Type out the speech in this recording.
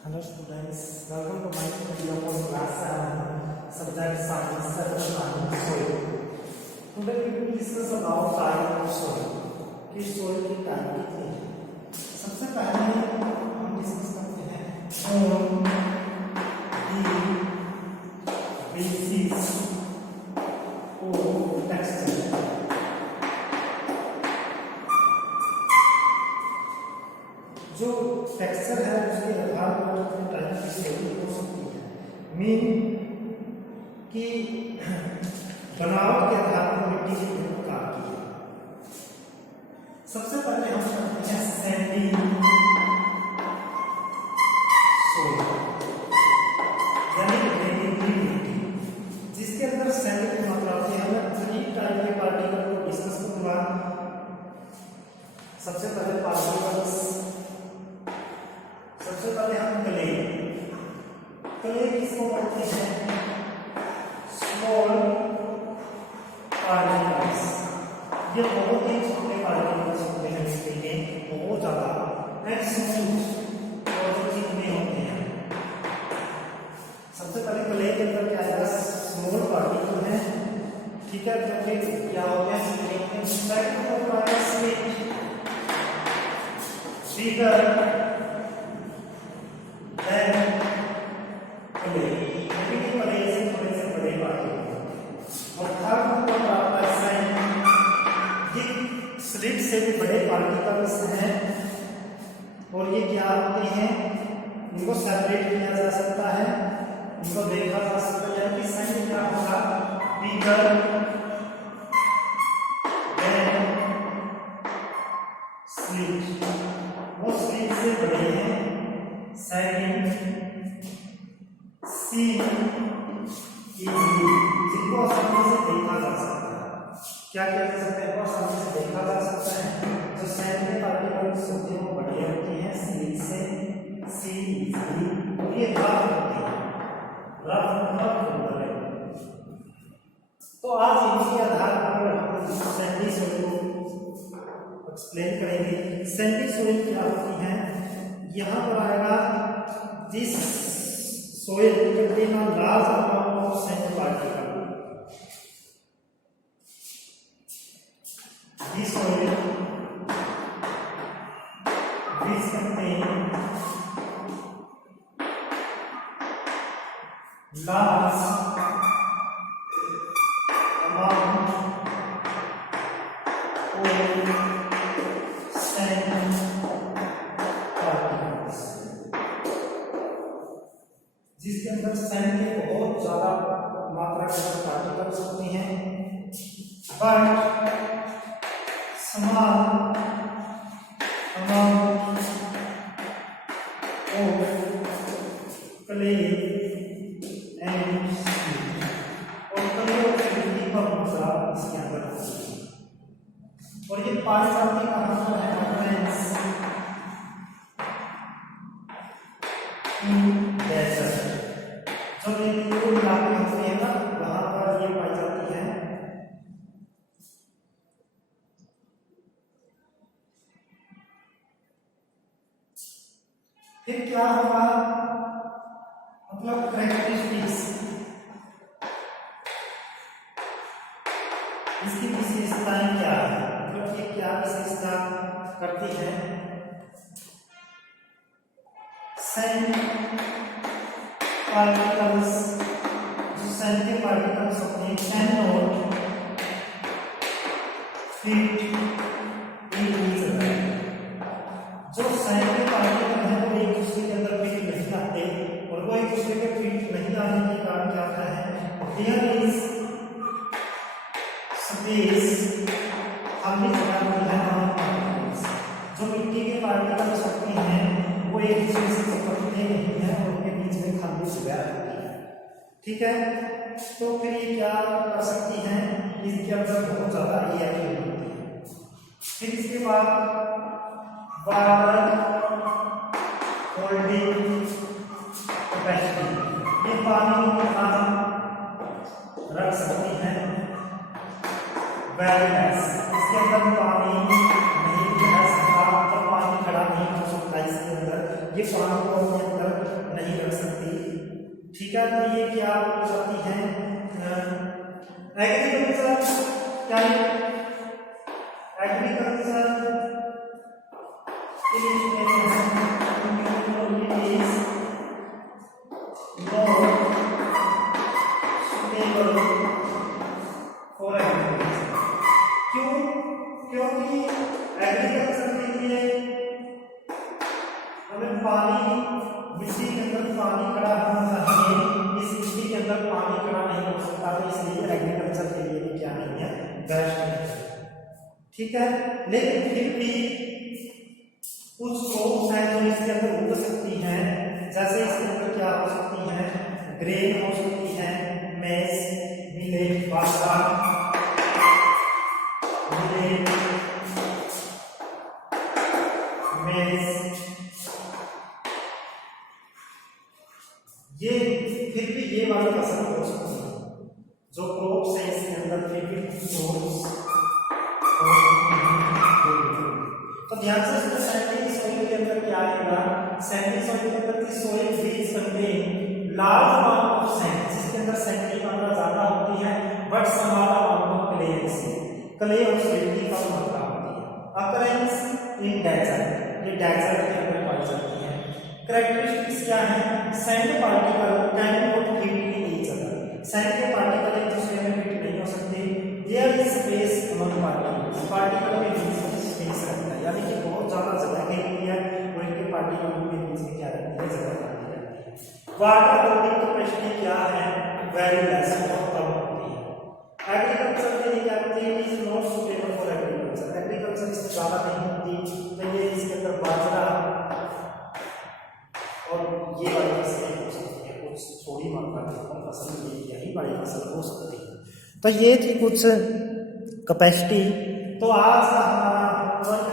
Hello students, welcome to my video for class 7 subject science and soil. Today we will discuss about type of soil. कि soil की type कितनी है? सबसे पहले हम discuss करते हैं soil की basis और texture. जो टेक्सचर है उसके आधार पर टाइप की सोल हो सकती है। मीन कि बनावट के आधार पर मिट्टी की प्रकार की है। सबसे पहले हम करते हैं सैंडी सोल यानी रेतीली मिट्टी, जिसके अंदर सैंडी की मात्रा होती है। मैं 3 टाइप के पार्टिकल को डिस्कस करूंगा। सबसे पहले पार्टिकल्स, सबसे पहले हम क्ले किसको कहते हैं? Small particles. ये बहुत ही छोटे पार्टिकल्स होते हैं मिट्टी के, बहुत ज्यादा एंड स्मूथ और चिकने होते हैं। सबसे पहले क्ले के अंदर क्या आएगा? स्मॉल पार्टिकल है, ठीक है। तो फिर क्या हो गया? सेकंड नंबर पर आएगा स्वीट, बिगर स्लिट से भी बड़े पार्टिकल्स हैं और ये क्या होते हैं? इनको सेपरेट किया जा सकता है, इनको देखा जा सकता है कि सही क्या होगा? बिगर देन स्लिट, वो स्लिट से बड़े हैं। सेकंड सी जिनको आसानी से देखा जा सकता है। क्या कह सकते हैं? आसानी से देखा जा सकता है। जो सैंड के पार्टिकल्स होते हैं वो बड़े होते हैं स्लिट से, सी ये रफ होते हैं, रफ होते हैं। तो आज इनके आधार पर हम सैंडी सोइल को एक्सप्लेन करेंगे। सैंडी सोइल क्या होती है? यहाँ पर आएगा this soil contain a large amount of sand particle. This soil which contain large amount of sand particles, जिसके अंदर सैंड के बहुत ज्यादा मात्रा के पार्टिकल्स होते हैं, but small amount of clay and silt, और clay और silt की मात्रा इसके अंदर होती है। और ये पाई जाती कहाँ पर है? फ्रेंड्स इन डेजर्ट, जो रेतीले इलाके होते हैं ना, वहां पर ये पाई जाती है। फिर क्या होगा? मतलब कैरेक्टरिस्टिक्स, इसकी विशेषताएं क्या है? मतलब ये क्या विशेषता करती है? सैंड पार्टिकल्स, जो सैंड के पार्टिकल्स होते हैं, can not fit in each other. जो सैंड के पार्टिकल है वो एक दूसरे के अंदर फिट नहीं आते, और वो एक दूसरे के फिट नहीं आने के कारण क्या होता है? देयर इज स्पेस, खाली जगह होती है। जो मिट्टी के पार्टिकल्स होते हैं वो एक दूसरे से चिपकते नहीं है, और उनके बीच में खाली जगह होती है, ठीक है। तो फिर ये क्या कर सकती हैं? इसके अंदर बहुत ज्यादा एयर होती है। फिर इसके बाद वाटर होल्डिंग कैपेसिटी, ये पानी को कितना रख सकती है? बैलेंस, इसके अंदर पानी नहीं रह सकता, तो पानी खड़ा नहीं हो सकता इसके अंदर। ये पानी को अपने अंदर ठीक है, तो ये क्या हो जाती है एग्रीकल्चर, क्या है एग्रीकल्चर फॉर एग्रीकल्चर। क्यों? क्योंकि एग्रीकल्चर के लिए हमें पानी, मिट्टी के अंदर पानी खड़ा होना चाहिए, इस मिट्टी के अंदर पानी खड़ा नहीं हो सकता, तो इसलिए एग्रीकल्चर के लिए भी क्या नहीं है, बेस्ट है। ठीक है, लेकिन फिर भी कुछ क्रॉप्स हैं जो इसके अंदर उग सकती हैं, जैसे इसके अंदर क्या हो सकती है, ग्रेन हो सकती है, मेज, मिलेट, बाजरा, मिलेट, मेज, ये फिर भी ये वाली फसल हो सकती है जो क्रॉप्स है इसके अंदर, फिर भी तो ध्यान से इसमें सैंडी सॉइल के अंदर क्या आएगा, सैंडी सॉइल के अंदर की सॉइल बीज contain large amount of sand, जिसके अंदर सैंड की मात्रा ज्यादा होती है, but small amount of clay और सॉइल की कम मात्रा होती है। अकरेंस इन डेजर्ट, ये डेजर्ट के अंदर पाई जाती है। कैरेक्टरिस्टिक्स क्या है, sand particle can not fit in each other, sand के पार्टिकल एक दूसरे में फिट नहीं हो सकते। There is space among particles, particle के बीच में स्पेस रहता है, यानी कि बहुत ज्यादा जगह के लिए और इनके पार्टिकल के बीच में क्या रहती है, जगह रहती है। वाटर होल्डिंग कैपेसिटी क्या है, वेरी लेस, बहुत कम होती है। एग्रीकल्चर के लिए क्या होती है, is not suitable for agriculture, agriculture इससे ज्यादा नहीं होती, तो ये इसके अंदर बाजरा और ये वाली फसलें हो सकती है, कुछ थोड़ी मात्रा में फसल, यही बड़ी फसल हो सकती है। तो ये थी कुछ कैपेसिटी। तो आज का हमारा वर्क